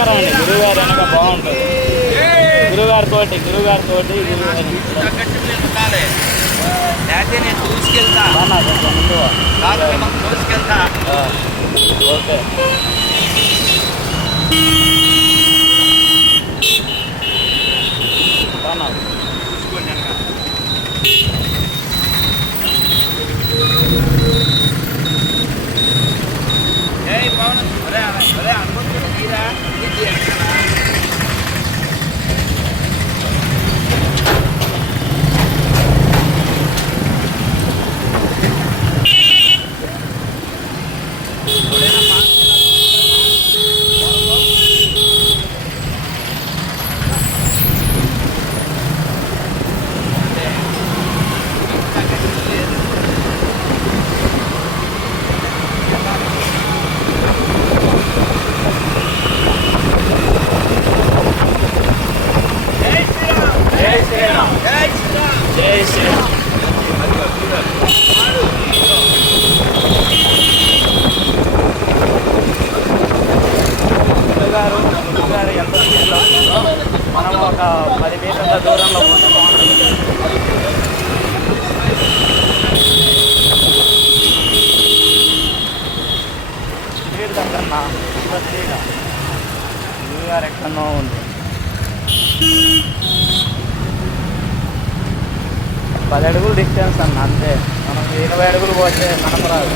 వెనక రండి గురువుగారు వెనక బాగుంటుంది గురువుగారి తోటి గురువుగారి తోటి గురువుగారి తగ్గట్టు మీరు ఉండాలి లేకపోతే నేను దూసుకెళ్తా బాగా కొంచెం ముందు వా. కాదు మిమ్మల్ని దూసుకెళ్తా ఆ, ఓకే బాగా చూసుకోండి వెనక. ఏయ్ see that? Yeah. పది అడుగులు డిస్టెన్స్ అన్న అంతే. మనం ఇరవై అడుగులు పోతే కనపరాదు.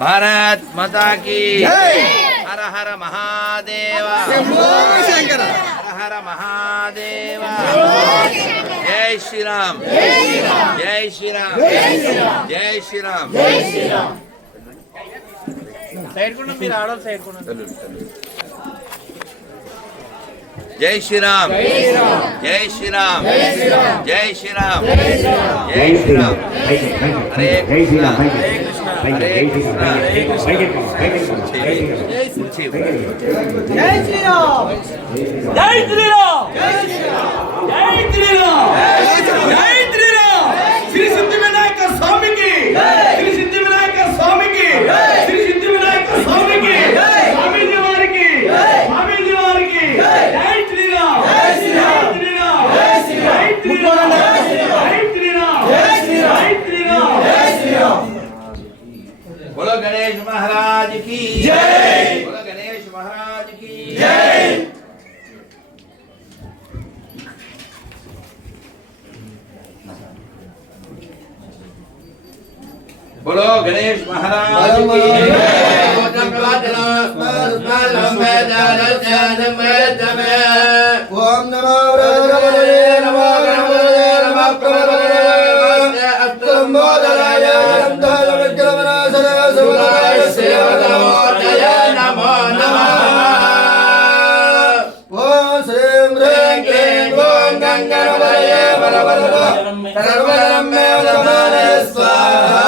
భారత్ మాతా కీ హర హర మహాదేవ హర హర మహాదేవ జై శ్రీరామ్ జై శ్రీరామ్ జై శ్రీరామ్ సైడ్ కూడా మీరు ఆడవాలి సైడ్ కూడా. జై శ్రీరామ్ జై శ్రీరామ్ జై శ్రీరామ్ జై శ్రీరామ్ హరే కృష్ణ హరే కృష్ణ జై శ్రీరామ్ జై శ్రీరామ్ జై శ్రీరామ్ జై శ్రీరామ్ శ్రీ సిద్ధి వినాయక స్వామికి శ్రీ సిద్ధి వినాయక స్వామికి శ్రీ సిద్ధి వినాయక స్వామికి స్వామీజీ వారికి స్వామీజీ వారికి జై శ్రీరామ్ జై శ్రీరామ్ జై శ్రీరామ్ జై శ్రీరామ్ జై శ్రీరామ్ జై శ్రీరామ్ గణేష్ మహారాజ్కి జై బోల గణేష్ మహారాజ్కి జై బోలో గణేష్ మహారాజ్కి జై ఓం నమో నమో నమో నమో నమో గంగణపతయే వరవరద సర్వరమ్మే వరమానయ స్వాహా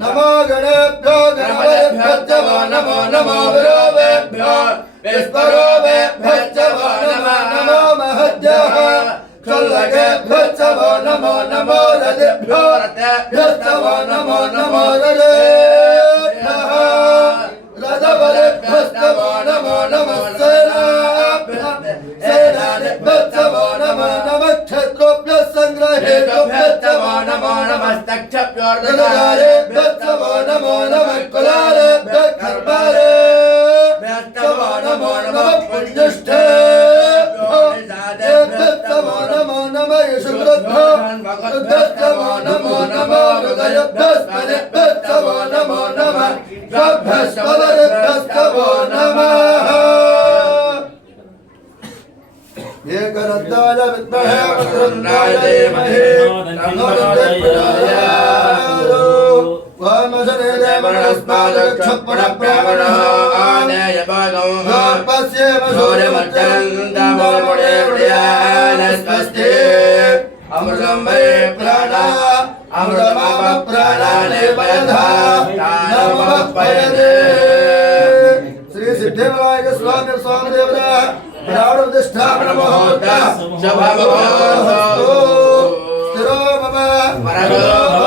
నమో గణేభ్యో గణపతిభ్యో నమో నమో విరోవేభ్యో విస్మరోవేభ్యో నమో నమో మహద్యః క్షుల్లకేభ్యో నమో నమో రథేభ్యో రథేభ్యో నమో సంగ్రహేభ్యో నమో నమస్తక్షభ్యో దదారేభ్యో నమో నమః కులారేభ్యో కర్మారేభ్యో నమో నమః పుణ్యష్ఠేభ్యో నమో నమః యశుభ్రభ్యో రుద్రభ్యో నమో నమో హృదయభ్యస్పతిభ్యో నమో నమః భ్యస్పతిభ్యో నమః ఏకరద్దాయ విద్మహే వక్రతుండాయ ధీమహి తన్నో ప్రచోదయాత్. వామసనే దేవనస్మాదక్షపుణ బ్రాహ్మణ అమృతం వై ప్రాణ అమృతమామ ప్రాణానే వయధా శ్రీ సిద్ధివినాయక స్వామి స్వామి దేవత ప్రాణ ప్రతిష్టాపన మహోత్సవ శుభమస్తు. స్థిరో భవ వరదో భవ.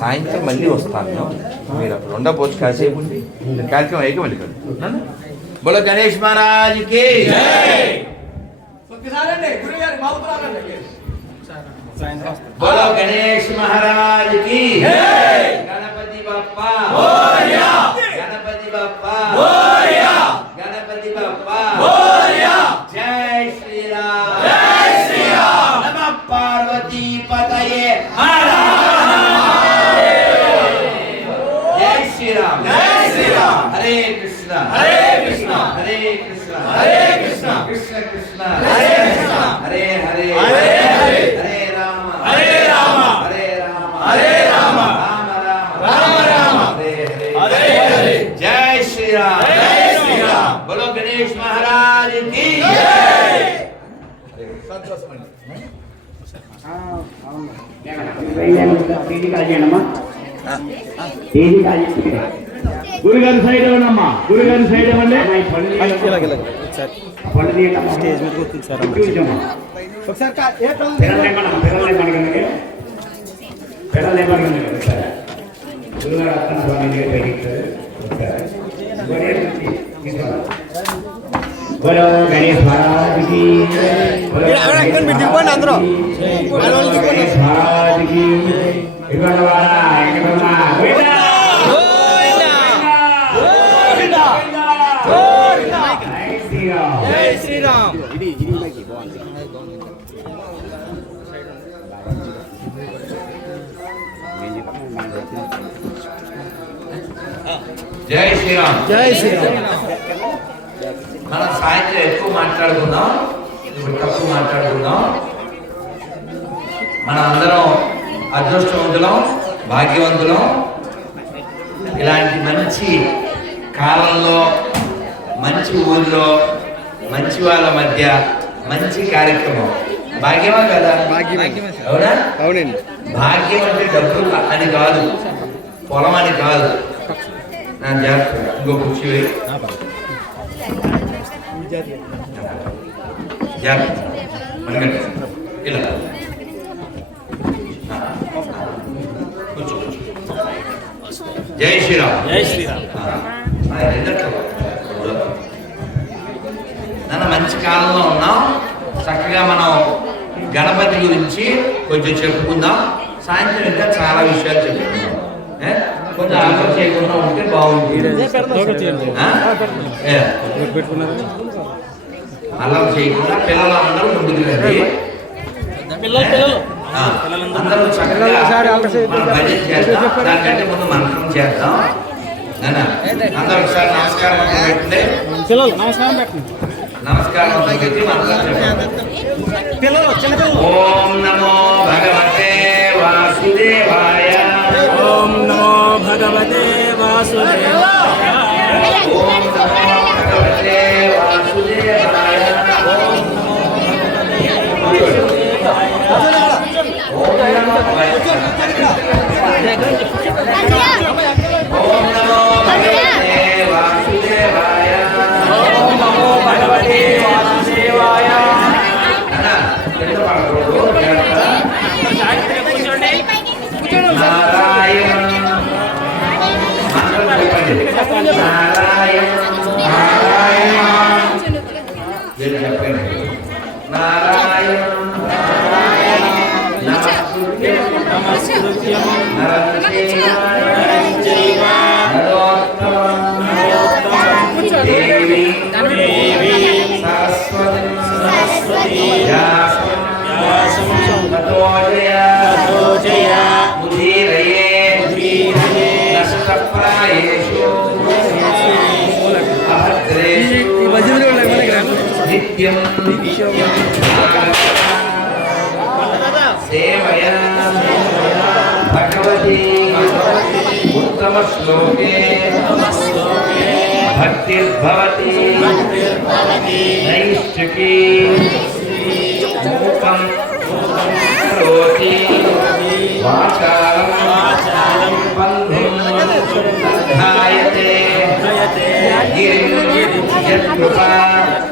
సాయంత్రం మళ్ళీ వస్తాను. మీరు అప్పుడు ఉండబోచ్చు కాసేపు ఉండి. కార్యక్రమం అయ్యాక మళ్ళీ కలుద్దాం. బోలో గణేష్ మహారాజ్కి ఒక్కసారండి గురుగారి మా ఉత్తరాలండి బోలో గణేష్ మహారాజ్ బోలో గణేష్ మహారాజ్ కి జై. పీఠిక అజయనమా గురుగారి సైడ్ ఇవ్వనమ్మా గురుగారి సైడ్ ఇవ్వండి పండు తీయటమ్మా. కూర్చోమ్మా. పిల్లల్ని ఇవ్వనమ్మా, పిల్లల్ని ఇవ్వనకండి. పిల్లల్ని ఇవ్వనకండి ఒకసారి. గురుగారు అత్తన స్వామి బోలో గణేష్ మహారాజుకి బోలో గణేష్ మహారాజుకి. బోలో గణేష్ మహారాజుకి ఇవ్వండి వారా, ఇవ్వండి వారా. గోవిందా! జై శ్రీరామ్ జై శ్రీరామ్ జై శ్రీరామ్ మనం సాయంత్రం ఎక్కువ మాట్లాడుకుందాం. ఇప్పుడు తక్కువ మాట్లాడుకుందాం. మనం అందరం అదృష్టవంతులం భాగ్యవంతులం. ఇలాంటి మంచి కాలంలో మంచి ఊళ్ళో మంచి వాళ్ళ మధ్య మంచి కార్యక్రమం. భాగ్యమా కదా? అవునా? అవునండి. భాగ్యం అంటే డబ్బులు అని కాదు. పొలం అని కాదు. నా జాగ్రత్త ఇంకో కుర్చీ వేయి. జాగ్రత్త మనకంటే ఇలా. జై శ్రీరామ్. జై శ్రీరామ్. నన్ను మంచి కాలంలో ఉన్నాం. చక్కగా మనం గణపతి గురించి కొంచెం చెప్పుకుందాం. సాయంత్రం ఇంకా చాలా విషయాలు చెప్పుకుందాం? కొంచెం ఆలోచన చేయకుండా ఉంటే బాగుంటుంది. అల్లరి చేయకుండా పిల్లలందరూ ముందుకు రండి అందరూ చక్కగా భజన చేద్దాం. దానికంటే ముందు మంత్రం చేద్దాం. అందరూ ఒకసారి నమస్కారం పెట్టండి. పిల్లలు నమస్కారం పెట్టండి. నమస్కారం పిల్లలు చిన్న పిల్లలు. ఓం నమో భగవతే వాసుదేవాయ. ఓం నమో భగవతే వాసుదేవాయ. Thank you. నిత్యం సేవయ భగవతి ఉత్తమ శ్లోకే భక్తిర్భవతి నైష్టికీ మూకం కరోతి వాచారం బంధుం ధాయతే తమహం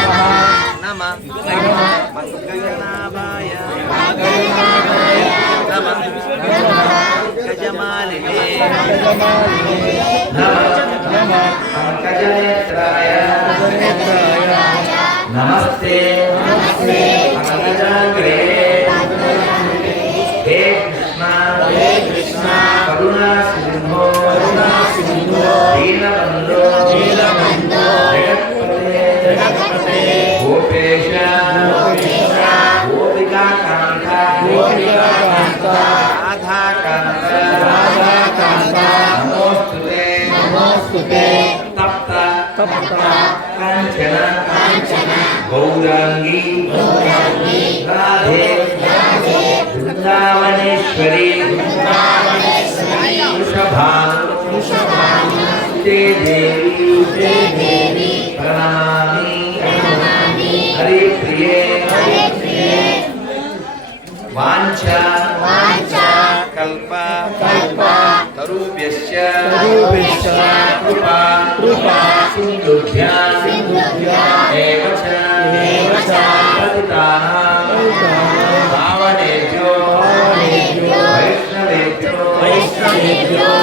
పంకజనేత్రాయ నమస్తే. పంకజాగ్రే హే కృష్ణ गौरांगी राधे। वृंदावनेश्वरी। वृषभानु ते देवी। प्रणामि प्रणामि हरि प्रिय हरि प्रिय वांछा वांछा कल्पा। कल्पा तरुभ्यस्य तरुभ्यस्य कृपा। कृपा। सिन्धुभ्यां। सिन्धुभ्यां। एव च। भावनेभ्यो वैष्णवेभ्यो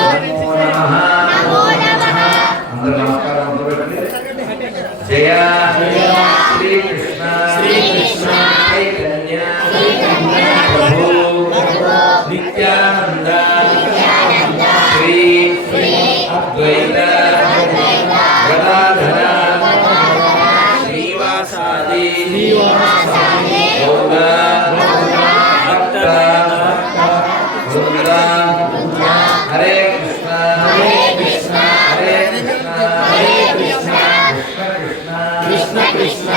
Cristo.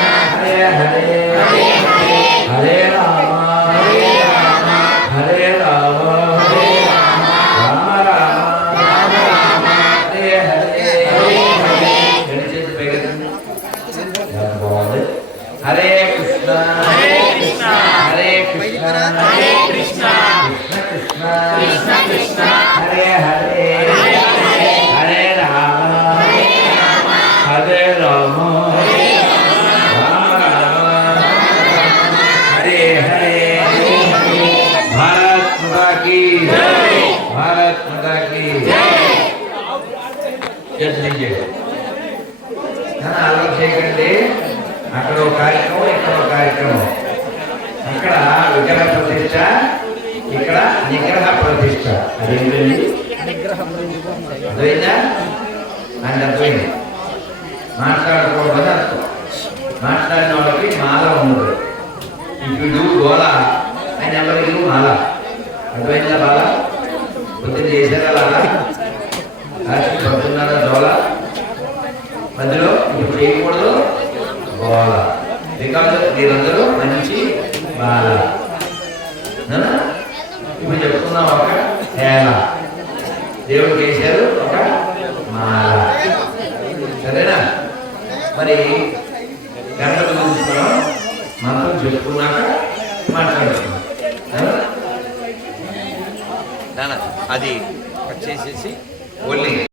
అదేంటండి? అర్థమైందా అంటే అర్థమైంది. మాట్లాడకూడదని అర్థం. మాట్లాడిన వాళ్ళకి మాల ఉండదు. ఇప్పుడు గోళ ఆయన ఎవరికి మాల? అర్థమైందా బాల? పొద్దున్న చేశారా